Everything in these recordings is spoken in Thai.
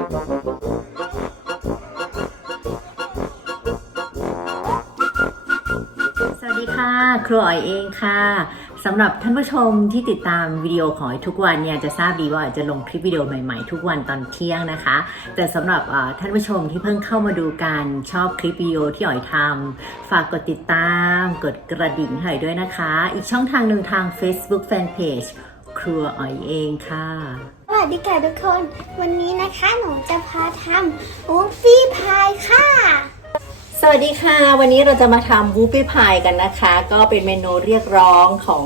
สวัสดีค่ะครูอ๋อยเองค่ะสำหรับท่านผู้ชมที่ติดตามวิดีโอของอ๋อยทุกวันเนี่ยจะทราบดีว่าอ๋อยจะลงคลิปวิดีโอใหม่ๆ ทุกวันตอนเที่ยงนะคะ แต่สำหรับท่านผู้ชมที่เพิ่งเข้ามาดูกันชอบคลิปวิดีโอที่อ๋อยทำฝากกดติดตาม กดกระดิ่งให้ด้วยนะคะ อีกช่องทางหนึ่งทาง Facebook Fanpage ครัวอ๋อยเองค่ะ วัสดีค่ะทุกคน วันนี้นะคะหนูจะพาทำอูฟี่พายค่ะ สวัสดีค่ะ วันนี้เราจะมาทำวูปี้พายกันนะคะ ก็เป็นเมนูเรียกร้องของ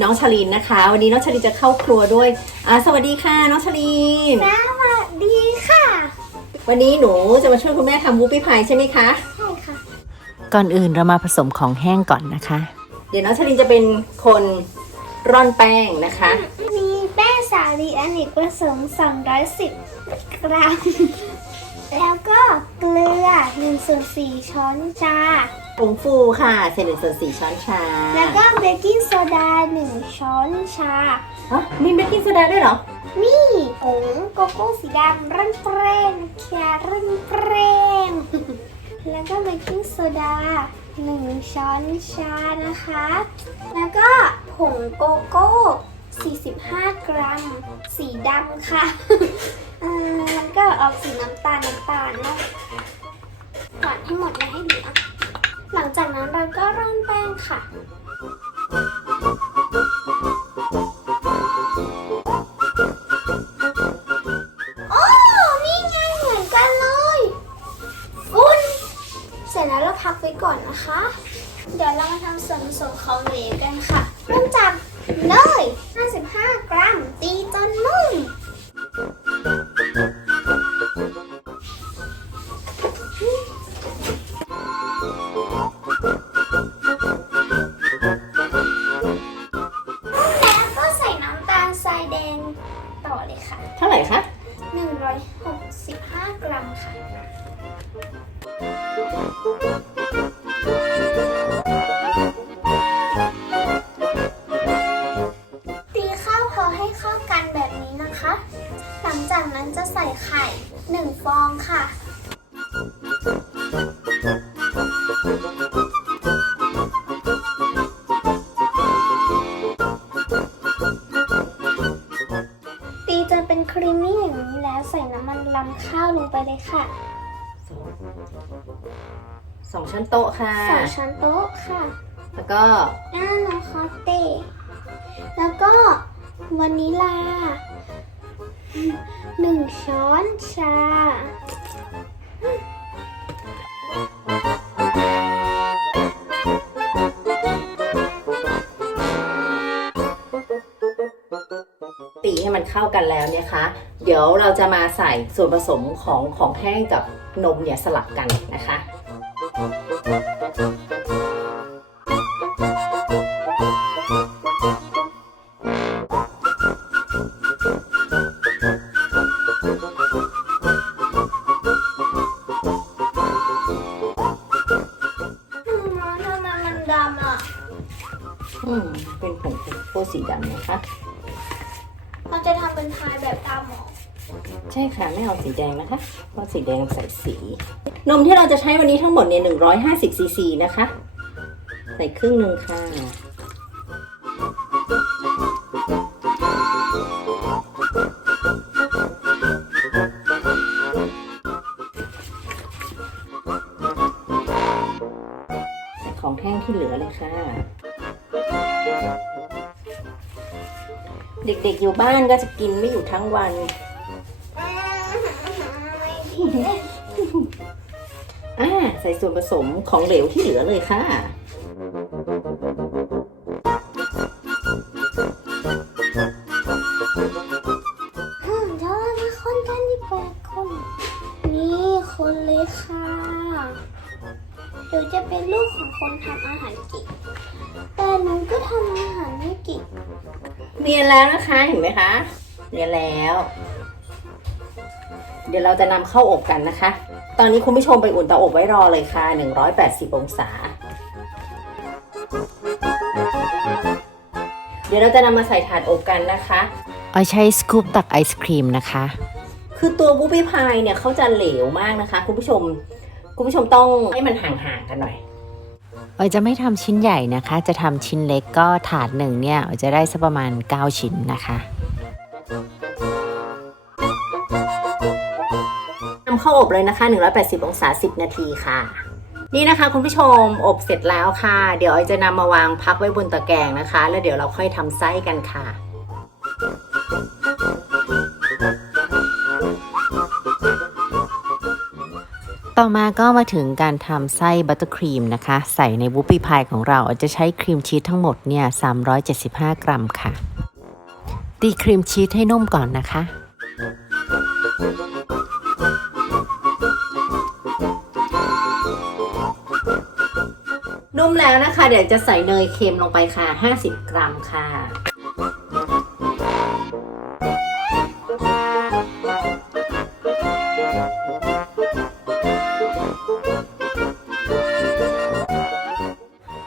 น้องชลินนะคะ วันนี้น้องชลินจะเข้าครัวด้วยอ่าสวัสดีค่ะน้องชลิน สวัสดีค่ะ วันนี้หนูจะมาช่วยคุณแม่ทำวูปี้พายใช่ไหมคะ ใช่ค่ะ ก่อนอื่นเรามาผสมของแห้งก่อนนะคะ เดี๋ยวน้องชลินจะเป็นคนร่อนแป้งนะคะมีแป้งสาลีอเนกประสงค์210 กรัม แล้วก็เกลือ1ส่วน4ช้อนชา ผงฟูค่ะเศษหนึ่งส่วนสี่ช้อนชาแล้วก็เบกกิ้งโซดา1ช้อนชา ฮะมีเบกกิ้งโซดาด้วยเหรอมีผงโกโก้สีดำร่อนเปร่งเคียร่อนเปร่งแล้วก็เบกกิ้งโซดา1ช้อนชานะคะ แล้วก็ผงโกโก้ 45 กรัม สีดำค่ะแล้วก็ออกสีน้ำตาลน้ำตาลนะกวาดให้หมดเลยให้เหลือหลังจากนั้นเราก็ร่อนแป้งค่ะโอ้นี่ไงเหมือนกันเลยฝุ่นเสร็จแล้วเราพักไว้ก่อนนะคะ เดี๋ยวเรามาทำส่วนผสมของเหลวกันค่ะ เริ่มจากเนย ตีข้าวพอให้เข้ากันแบบนี้นะคะ หลังจากนั้นจะใส่ไข่1ฟองค่ะ ตีจนเป็นครีมมี่อย่างนี้แล้วใส่น้ำมันลำข้าวลงไปเลยค่ะ สองช้อนโต๊ะค่ะ สองช้อนโต๊ะค่ะแล้วก็อ่าน้ำคอสเต้แล้วก็วานิลาหนึ่งช้อนชา ตีให้มันเข้ากันแล้วเนี่ยคะ เดี๋ยวเราจะมาใส่ส่วนผสมของของแห้งกับนมเนี่ยสลับกันนะคะทำไมทำไมมันดำอะอืมเป็นผงโกโก้สีดำนะคะ เราจะทำเป็นพายแบบดำเหรอ ใช่ค่ะไม่เอาสีแดงนะคะเพราะสีแดงใส่สี นมที่เราจะใช้วันนี้ทั้งหมดเนี่ย150ซีซีนะคะ ใส่ครึ่งหนึ่งค่ะใส่ของแห้งที่เหลือเลยค่ะ เด็กๆอยู่บ้านก็จะกินไม่อยู่ทั้งวัน อ่าใส่ส่วนผสมของเหลวที่เหลือเลยค่ะ อืมเดี๋ยวเรามาคนกันดีกว่าคนนี่คนเลยค่ะเดี๋ยวจะเป็นลูกของคนทำอาหารเก่งแต่หนูก็ทำอาหารไม่เก่งเรียนแล้วนะคะเห็นไหมคะเรียนแล้ว เดี๋ยวเราจะนำเข้าอบกันนะคะ ตอนนี้คุณผู้ชมไปอุ่นเตาอบไว้รอเลยค่ะ 180 องศา เดี๋ยวเราจะนำมาใส่ถาดอบกันนะคะ ออยใช้สกูปตักไอศครีมนะคะ คือตัวบูบี้พายเนี่ยเขาจะเหลวมากนะคะ คุณผู้ชม คุณผู้ชมต้องให้มันห่างๆกันหน่อยเอยจะไม่ทำชิ้นใหญ่นะคะ จะทำชิ้นเล็กก็ถาดหนึ่งเนี่ยเอยจะได้สักประมาณ 9 ชิ้นนะคะำเข้าอบเลยนะคะ 180 องศา 10 นาทีค่ะ นี่นะคะคุณผู้ชมอบเสร็จแล้วค่ะ เดี๋ยวออยจะนำมาวางพักไว้บนตะแกรงนะคะ แล้วเดี๋ยวเราค่อยทำไส้กันค่ะต่อมาก็มาถึงการทำไส้บัตเตอร์ครีมนะคะ ใส่ในวูปปี้พายของเราจะใช้ครีมชีสทั้งหมดเนี่ย 375 กรัมค่ะ ตีครีมชีสให้นุ่มก่อนนะคะ นุ่มแล้วนะคะ เดี๋ยวจะใส่เนยเค็มลงไปค่ะ 50 กรัมค่ะ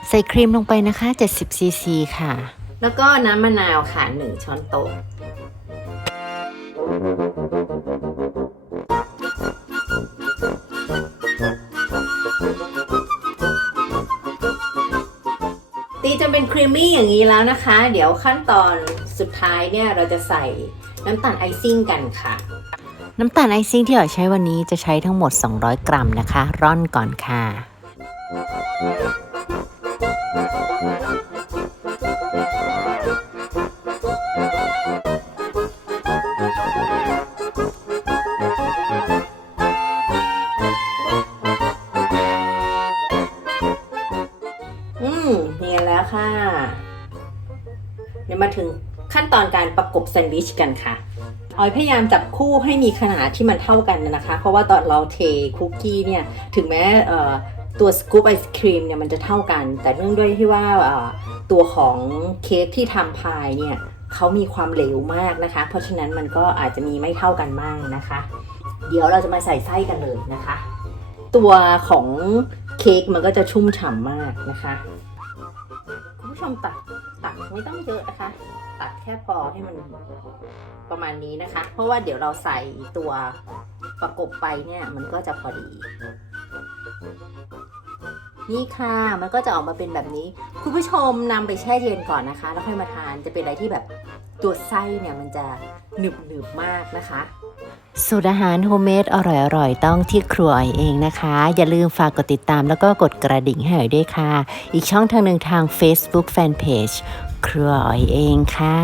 ใส่ครีมลงไปนะคะ 70ซีซีค่ะ แล้วก็น้ำมะนาวค่ะ 1 ช้อนโต๊ะ เป็นครีมมี่อย่างนี้แล้วนะคะ เดี๋ยวขั้นตอนสุดท้ายเนี่ยเราจะใส่น้ำตาลไอซิ่งกันค่ะ น้ำตาลไอซิ่งที่เราใช้วันนี้จะใช้ทั้งหมด 200 กรัมนะคะ ร่อนก่อนค่ะ ค่ะ เดี๋ยวมาถึงขั้นตอนการประกบแซนด์วิชกันค่ะ ออยพยายามจับคู่ให้มีขนาดที่มันเท่ากันนะคะ เพราะว่าตอนเราเทคุกกี้เนี่ย ถึงแม้ตัวสกู๊ปไอศครีมเนี่ยมันจะเท่ากัน แต่เนื่องด้วยที่ว่าตัวของเค้กที่ทำพายเนี่ยเขามีความเหลวมากนะคะ เพราะฉะนั้นมันก็อาจจะมีไม่เท่ากันมากนะคะ เดี๋ยวเราจะมาใส่ไส้กันเลยนะคะ ตัวของเค้กมันก็จะชุ่มฉ่ำมากนะคะ มตัดตัดไม่ต้องเยอะนะคะ ตัดแค่พอให้มันประมาณนี้นะคะ เพราะว่าเดี๋ยวเราใส่ตัวประกบไปเนี่ยมันก็จะพอดี นี่ค่ะมันก็จะออกมาเป็นแบบนี้ คุณผู้ชมนำไปแช่เย็นก่อนนะคะ แล้วค่อยมาทานจะเป็นอะไรที่แบบตัวไส้เนี่ยมันจะหนึบหนึบมากนะคะ สูตรอาหารโฮมเมดอร่อยๆ ต้องที่ครัวอ๋อยเองนะคะ อย่าลืมฝากกดติดตามแล้วก็กดกระดิ่งให้อ๋อยด้วยค่ะ อีกช่องทางหนึ่งทาง Facebook Fanpage ครัวอ๋อยเองค่ะ